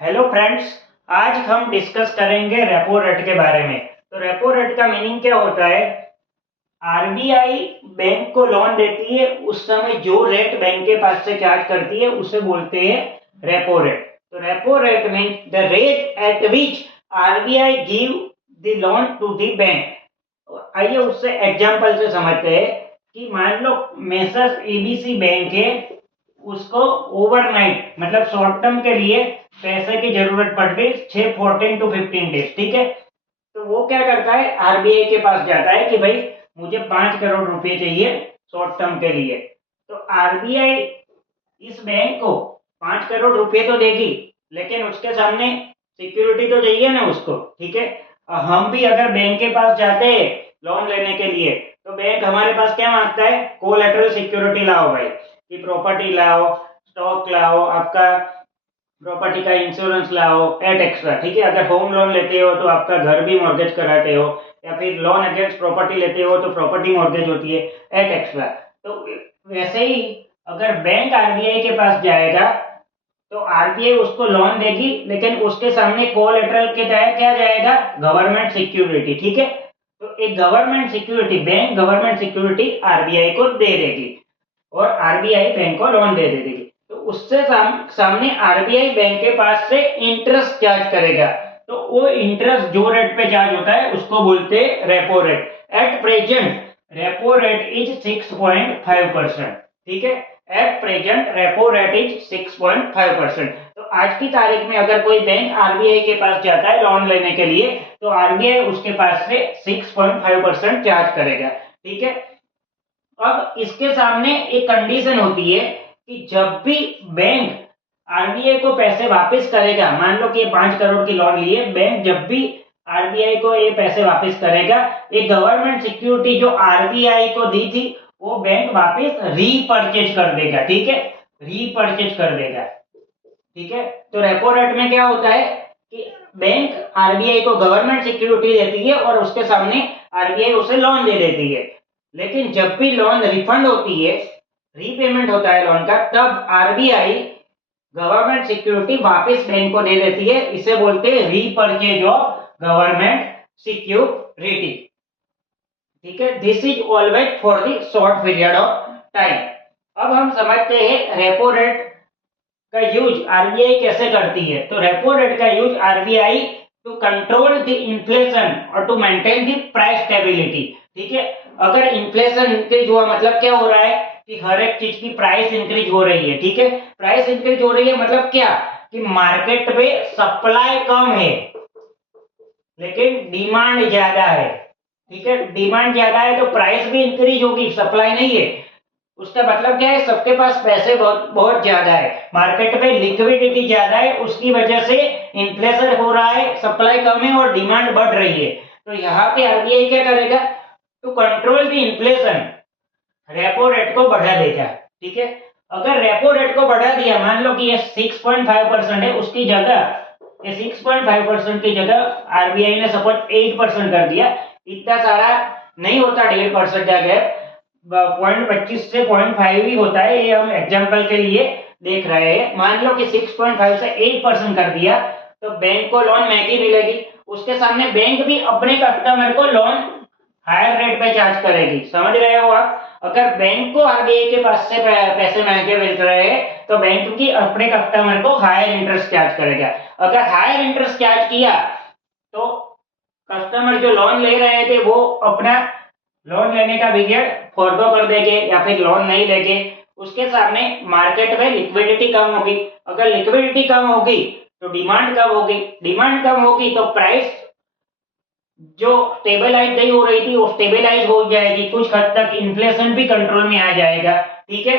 Hello friends. आज हम discuss करेंगे रेपो रेट के बारे में। तो रेपो रेट का मीनिंग क्या होता है? आरबीआई बैंक को लोन देती है, उस समय जो रेट बैंक के पास से चार्ज करती है उसे बोलते हैं रेपो रेट। तो repo rate means the rate at which RBI give the loan to the bank. आइए उससे एग्जांपल से समझते हैं कि मान लो मेसर्स एबीसी बैंक है, उसको ओवरनाइट मतलब शॉर्ट टर्म के लिए पैसे की जरूरत पड़ गई 14 to 15 डेज, ठीक है। तो वो क्या करता है, आरबीआई के पास जाता है कि भाई मुझे 5 करोड़ रुपए चाहिए शॉर्ट टर्म के लिए। तो आरबीआई इस बैंक को 5 करोड़ रुपए तो देगी, लेकिन उसके सामने सिक्योरिटी तो चाहिए ना उसको, ठीक है। हम भी अगर बैंक के पास जाते हैं लोन लेने के लिए, तो बैंक हमारे पास क्या मांगता है? कोलैटरल सिक्योरिटी लाओ भाई, कि प्रॉपर्टी लाओ, स्टॉक लाओ, आपका प्रॉपर्टी का इंश्योरेंस लाओ एट एक्स्ट्रा, ठीक है। अगर होम लोन लेते हो तो आपका घर भी मॉर्गेज कराते हो, या फिर लोन अगेंस्ट प्रॉपर्टी लेते हो तो प्रॉपर्टी मॉर्गेज होती है एट एक्स्ट्रा। तो वैसे ही अगर बैंक आरबीआई के पास जाएगा तो आरबीआई उसको लोन देगी, लेकिन उसके सामने कोलैटरल के तहत क्या जाएगा? गवर्नमेंट सिक्योरिटी, ठीक है। तो एक government security, bank government security RBI को दे देगी और आरबीआई बैंक को लोन दे देगी। तो उससे सामने आरबीआई बैंक के पास से इंटरेस्ट चार्ज करेगा। तो वो इंटरेस्ट जो रेट पे चार्ज होता है उसको बोलते हैं repo rate. At present repo rate is 6.5%, ठीक है। At present repo rate is 6.5%। तो आज की तारीख में अगर कोई बैंक आरबीआई के पास जाता है लोन लेने के लिए, तो आरबीआई उसके पास से 6.5% चार्ज करेगा, ठीक है। अब इसके सामने एक कंडीशन होती है कि जब भी बैंक आरबीआई को पैसे वापस करेगा, मान लो कि ये 5 करोड़ की लोन लिए, बैंक जब भी आरबीआई को ये पैसे वापस करेगा, ये गवर्नमेंट सिक्योरिटी जो आरबीआई को दी थी वो बैंक वापस रीपरचेज कर देगा, ठीक है। रीपरचेज कर देगा, ठीक है। तो रेपो रेट में क्या होता है कि बैंक आरबीआई को गवर्नमेंट सिक्योरिटी देती है और उसके सामने आरबीआई उसे लोन दे देती है। लेकिन जब भी लोन रिफंड होती है, रीपेमेंट होता है लोन का, तब आरबीआई गवर्नमेंट सिक्योरिटी वापस बैंक को दे देती है। इसे बोलते हैं रीपरचेज ऑफ गवर्नमेंट सिक्योरिटी, ठीक है। This is always for the short period of time. अब हम समझते हैं रेपो रेट का यूज आरबीआई कैसे करती है। तो रेपो रेट का use RBI to control the inflation और to maintain the price stability, ठीक है। अगर इन्फ्लेशन इंक्रीज हुआ मतलब क्या हो रहा है कि हर एक चीज की प्राइस इंक्रीज हो रही है, ठीक है। प्राइस इंक्रीज हो रही है मतलब क्या कि मार्केट में सप्लाई कम है लेकिन डिमांड ज्यादा है, ठीक है। डिमांड ज्यादा है तो प्राइस भी इंक्रीज होगी, सप्लाई नहीं है। उसका मतलब क्या है? सबके पास पैसे बहुत बहुत ज्यादा है, मार्केट में लिक्विडिटी ज्यादा है, उसकी वजह से इन्फ्लेशन हो रहा है, सप्लाई कम है और डिमांड बढ़ रही है। तो यहाँ पे आरबीआई क्या करेगा? To control the inflation repo rate को बढ़ा देगा, ठीक है। अगर रेपो रेट को बढ़ा दिया, मान लो कि ये 6.5% है, उसकी जगह ये 6.5% की जगह आरबीआई ने सपोज 8% कर दिया, इतना सारा नहीं होता, 1.5% का गैप 0.25 से 0.5 ही होता है, ये हम एग्जांपल के लिए देख रहे हैं। मान लो कि 6.5 से 8% कर दिया तो बैंक को लोन महंगी मिलेगी, उसके सामने बैंक भी अपने कस्टमर को लोन हायर रेट पे चार्ज करेगी, समझ रहे हो आप? अगर बैंक को आरबीआई के पास से पैसे महंगे मिल रहे हैं तो बैंक भी अपने कस्टमर को हायर इंटरेस्ट चार्ज करेगा। अगर हायर इंटरेस्ट चार्ज किया तो कस्टमर जो लोन ले रहे थे वो अपना लोन लेने का पीरियड फॉरगो कर देंगे या फिर लोन नहीं लेंगे। उसके सामने मार्केट में लिक्विडिटी कम होगी, अगर लिक्विडिटी कम होगी तो डिमांड कम होगी, डिमांड कम होगी तो प्राइस जो स्टेबलाइज नहीं हो रही थी वो स्टेबलाइज हो जाएगी, कुछ हद तक इन्फ्लेशन भी कंट्रोल में आ जाएगा, ठीक है।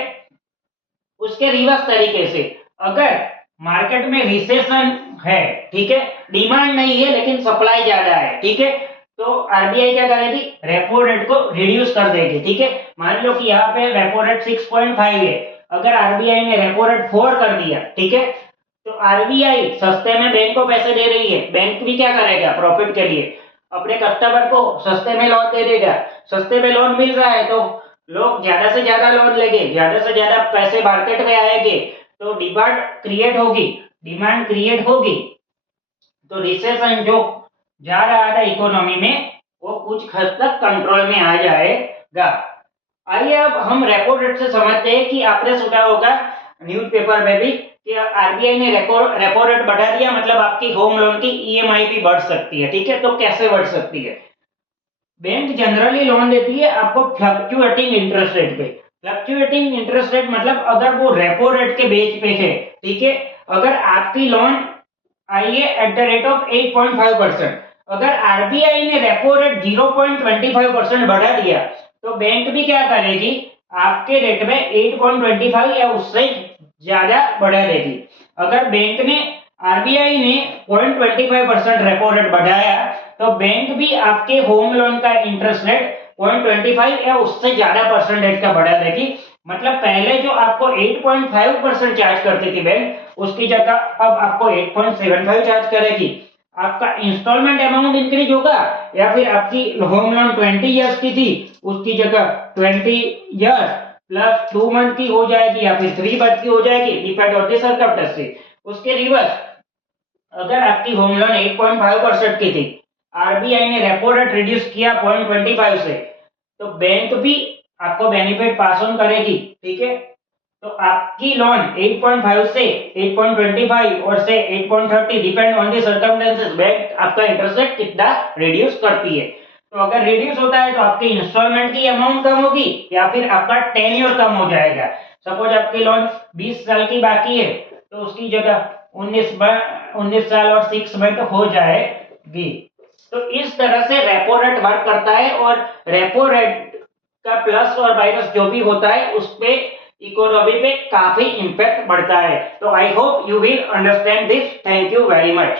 उसके रिवर्स तरीके से अगर मार्केट में रिसेशन है, ठीक है, डिमांड नहीं है लेकिन सप्लाई ज्यादा है, ठीक है, तो आरबीआई क्या करेगी? रेपो रेट को रिड्यूस कर देगी, ठीक है। मान लो कि यहाँ पे रेपो रेट 6.5 है, अगर आरबीआई ने रेपो रेट 4 कर दिया, ठीक है, तो आरबीआई सस्ते में बैंक को पैसे दे रही है, बैंक भी क्या करेगा? प्रॉफिट के लिए अपने कस्टमर को सस्ते में लोन दे देगा। सस्ते में लोन मिल रहा है तो लोग ज्यादा से ज्यादा लोन लेंगे, ज्यादा से ज्यादा पैसे मार्केट में आएंगे तो डिमांड क्रिएट होगी, डिमांड क्रिएट होगी तो रिसेशन जो जा रहा था इकोनॉमी में वो कुछ हद तक कंट्रोल में आ जाएगा। आइए अब हम रेपो रेट से समझते हैं कि आपने सुना होगा न्यूज़पेपर में भी कि आरबीआई ने रेपो रेट बढ़ा दिया, मतलब आपकी होम लोन की ईएमआई भी बढ़ सकती है। ठीक है, तो कैसे बढ़ सकती है? बैंक जनरली लोन देती है आपको फ्लक्चुएटिंग इंटरेस्ट रेट पे। फ्लक्चुएटिंग इंटरेस्ट रेट मतलब अगर वो रेपो रेट के बेस पे है, ठीक है, अगर आपकी लोन आई है एट द रेट ऑफ 8.5%, अगर आरबीआई ने रेपो रेट 0.25% बढ़ा दिया तो बैंक भी क्या करेगी, आपके रेट में 8.25 या उससे ज्यादा बढ़ा देगी। अगर बैंक ने आरबीआई ने 0.25% रेपो रेट बढ़ाया तो बैंक भी आपके होम लोन का इंटरेस्ट रेट 0.25 या उससे ज्यादा परसेंटेज का बढ़ा देगी। मतलब पहले जो आपको 8.5% चार्ज करती थी बैंक, उसकी जगह अब आपको 8.75 चार्ज करेगी। आपका इंस्टॉलमेंट अमाउंट इंक्रीज होगा या फिर आपकी होम लोन 20 इयर्स की थी उसकी जगह 20 इयर्स प्लस 2 मंथ की हो जाएगी या फिर 3 मंथ की हो जाएगी, डिपेंड ऑन द सर्कमस्टेंसेस। उसके रिवर्स अगर आपकी होम लोन 8.5% की थी, आरबीआई ने रेपो रेट रिड्यूस किया 0.25 से, तो बैंक भी आपको बेनिफिट पास ऑन करेगी। ठीक है, तो आपकी लोन 8.5 से 8.25 और से 8.30 depend on the circumstances bank आपका इंटरेस्ट रेट कितना रिड्यूस करती है। तो अगर रिड्यूस होता है तो आपकी इंस्टॉलमेंट की अमाउंट कम होगी या फिर आपका टेन्योर कम हो जाएगा। सपोज आपकी लोन 20 साल की बाकी है तो उसकी जगह 19 साल और 6 मंथ हो जाएगी। तो इस तरह से रेपो रेट वर्क करता है और रेपो रेट का प्लस और माइनस जो भी होता है उस पे इकोनॉमी पे काफी इंपैक्ट पड़ता है। तो I hope you will understand this. Thank you very much.